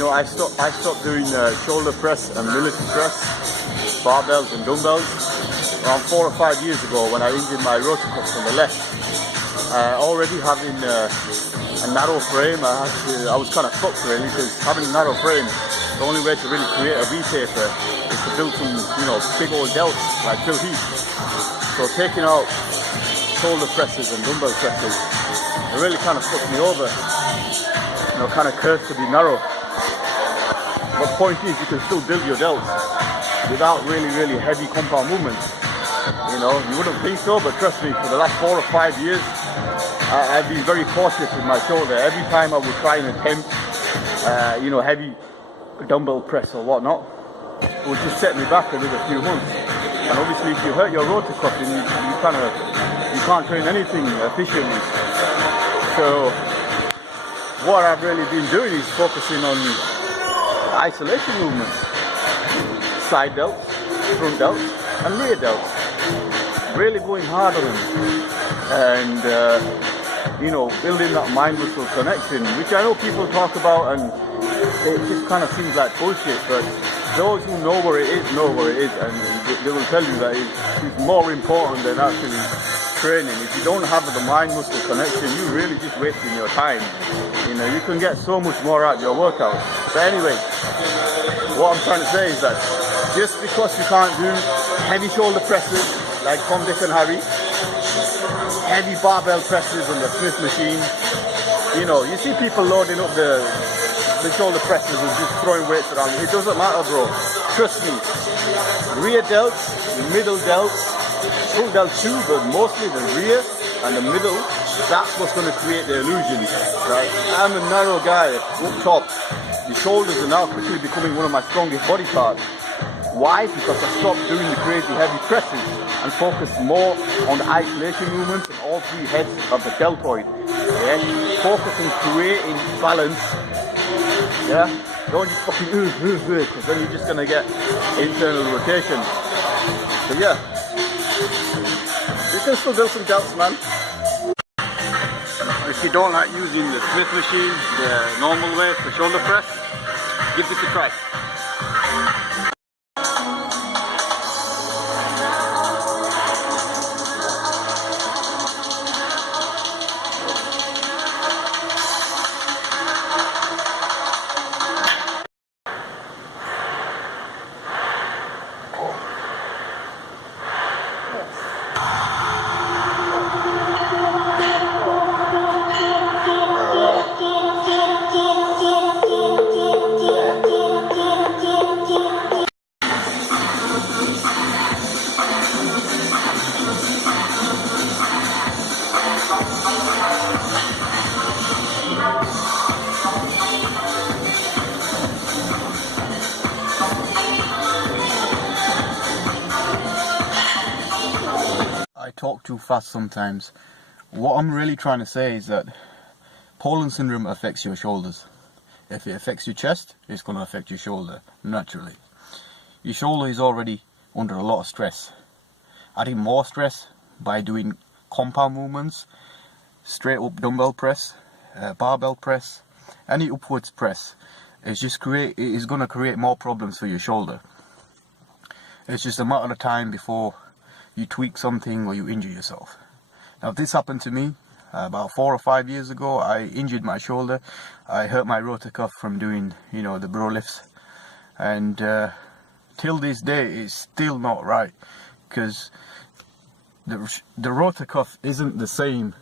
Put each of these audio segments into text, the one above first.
know, I stopped doing shoulder press and military press, barbells and dumbbells around 4 or 5 years ago when I injured my rotator cuff on the left. Already having a narrow frame, I was kind of fucked really, because having a narrow frame, the only way to really create a V-taper is to build some, you know, big old delts like Phil Heath. So taking out shoulder presses and dumbbell presses, it really kind of fucked me over. You know, kind of cursed to be narrow. But the point is, you can still build your delts without really heavy compound movements. You know, you wouldn't think so, but trust me, for the last 4 or 5 years, I've been very cautious with my shoulder. Every time I would try and attempt, you know, heavy dumbbell press or whatnot, it would just set me back another few months. And obviously, if you hurt your rotator cuff, then you can't train anything efficiently. So what I've really been doing is focusing on isolation movements, side delts, front delts, and rear delts. Really going hard on them, and you know, building that mind-muscle connection, which I know people talk about, and it just kind of seems like bullshit. But those who know where it is know where it is, and they will tell you that it's more important than actually training. If you don't have the mind-muscle connection, you're really just wasting your time. You know, you can get so much more out of your workout. But anyway, what I'm trying to say is that just because you can't do heavy shoulder presses like Tom, Dick and Harry, heavy barbell presses on the Smith machine, you know, you see people loading up the shoulder presses and just throwing weights around. It doesn't matter, bro. Trust me. Rear delts, middle delts, front delts too, but mostly the rear and the middle, that's what's going to create the illusion, right? I'm a narrow guy up top. The shoulders are now quickly becoming one of my strongest body parts. Why? Because I stopped doing the crazy heavy presses and focused more on the isolation movements and all 3 heads of the deltoid. Yeah? Focus on creating balance. Yeah? Don't just fucking because then you're just gonna get internal rotation. So yeah, you can still build some delts, man. If you don't like using the Smith machine, the normal way for shoulder press, give this a try. I talk too fast sometimes. What I'm really trying to say is that Poland syndrome affects your shoulders. If it affects your chest, it's going to affect your shoulder, naturally. Your shoulder is already under a lot of stress. Adding more stress by doing compound movements, straight up dumbbell press, barbell press, any upwards press, it is going to create more problems for your shoulder. It's just a matter of time before you tweak something or you injure yourself. Now this happened to me about 4 or 5 years ago. I injured my shoulder. I hurt my rotator cuff from doing, you know, the bro lifts, and till this day it's still not right, because the rotator cuff isn't the same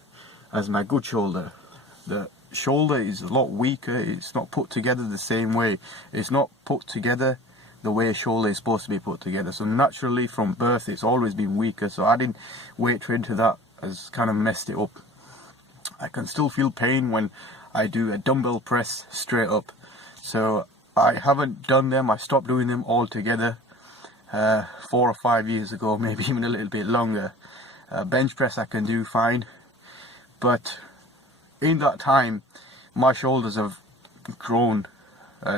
as my good shoulder. The shoulder is a lot weaker. It's not put together the same way. It's not put together the way a shoulder is supposed to be put together. So naturally from birth it's always been weaker, so adding weight train to that has kind of messed it up. I can still feel pain when I do a dumbbell press straight up, so I haven't done them. I stopped doing them altogether 4 or 5 years ago, maybe even a little bit longer. Bench press I can do fine, but in that time my shoulders have grown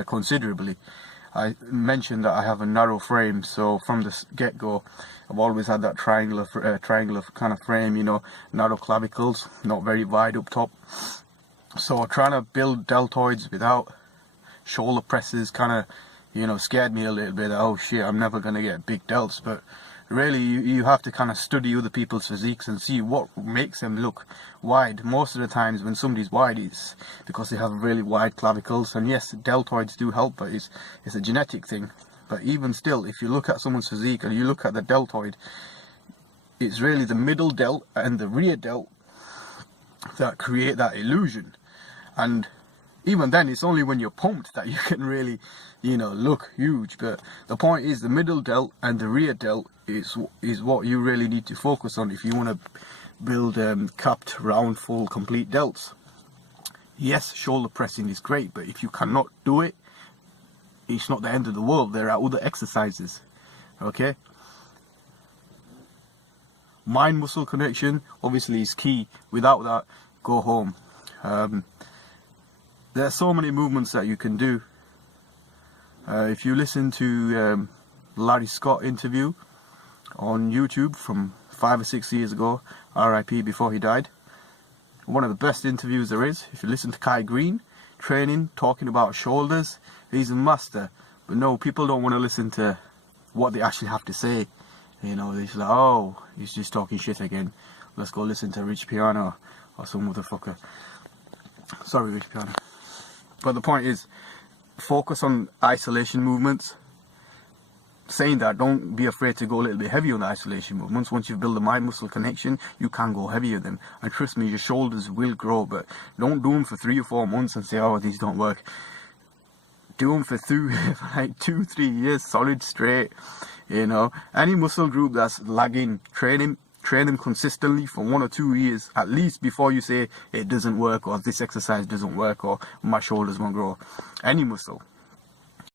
considerably. I mentioned that I have a narrow frame, so from the get-go I've always had that triangular kind of frame, you know, narrow clavicles, not very wide up top. So trying to build deltoids without shoulder presses kind of, you know, scared me a little bit. Oh shit, I'm never going to get big delts. But really, you have to kind of study other people's physiques and see what makes them look wide. Most of the times when somebody's wide, it's because they have really wide clavicles. And yes, deltoids do help, but it's a genetic thing. But even still, if you look at someone's physique and you look at the deltoid, it's really the middle delt and the rear delt that create that illusion. And even then, it's only when you're pumped that you can really, you know, look huge. But the point is, the middle delt and the rear delt is what you really need to focus on if you want to build capped, round, full, complete delts. Yes, shoulder pressing is great, but if you cannot do it, it's not the end of the world. There are other exercises, okay? Mind-muscle connection obviously is key. Without that, go home. There are so many movements that you can do. If you listen to Larry Scott interview on YouTube from 5 or 6 years ago, RIP, before he died, one of the best interviews there is. If you listen to Kai Green training, talking about shoulders, he's a master. But no, people don't want to listen to what they actually have to say. You know, they're like, oh, he's just talking shit again. Let's go listen to Rich Piano or some motherfucker. Sorry, Rich Piano. But the point is, focus on isolation movements. Saying that, don't be afraid to go a little bit heavy on the isolation movements. Once you've built a mind-muscle connection, you can go heavier than them. And trust me, your shoulders will grow, but don't do them for 3 or 4 months and say, oh, these don't work. Do them for like 2-3 years solid straight. You know, any muscle group that's lagging, train them consistently for 1 or 2 years at least before you say it doesn't work, or this exercise doesn't work, or my shoulders won't grow. Any muscle.